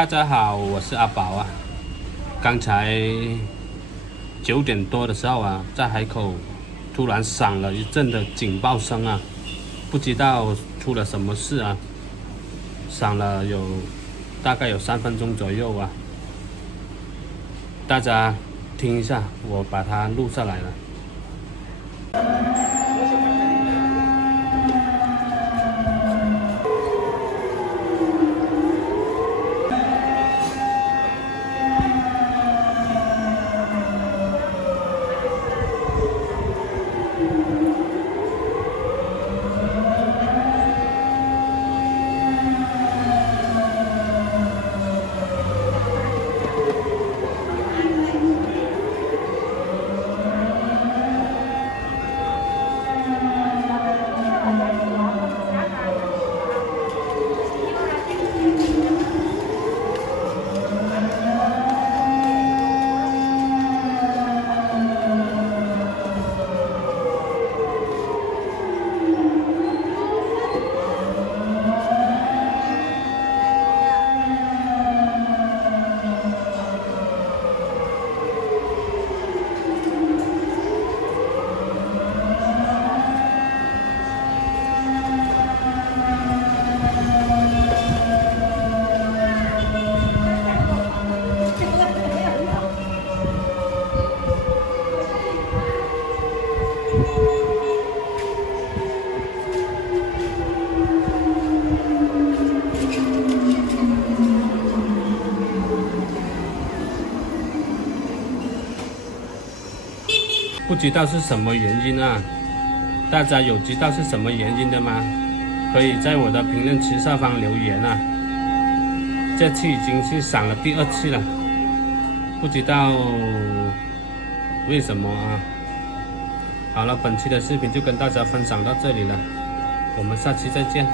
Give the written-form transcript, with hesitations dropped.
大家好，我是阿宝啊。刚才9点多的时候啊，在海口突然响了一阵的警报声啊，不知道出了什么事啊。响了大概有3分钟左右啊，大家听一下，我把它录下来了。不知道是什么原因啊？大家有知道是什么原因的吗？可以在我的评论区下方留言啊。这次已经是响了第2次了，不知道为什么啊。好了，本期的视频就跟大家分享到这里了，我们下期再见。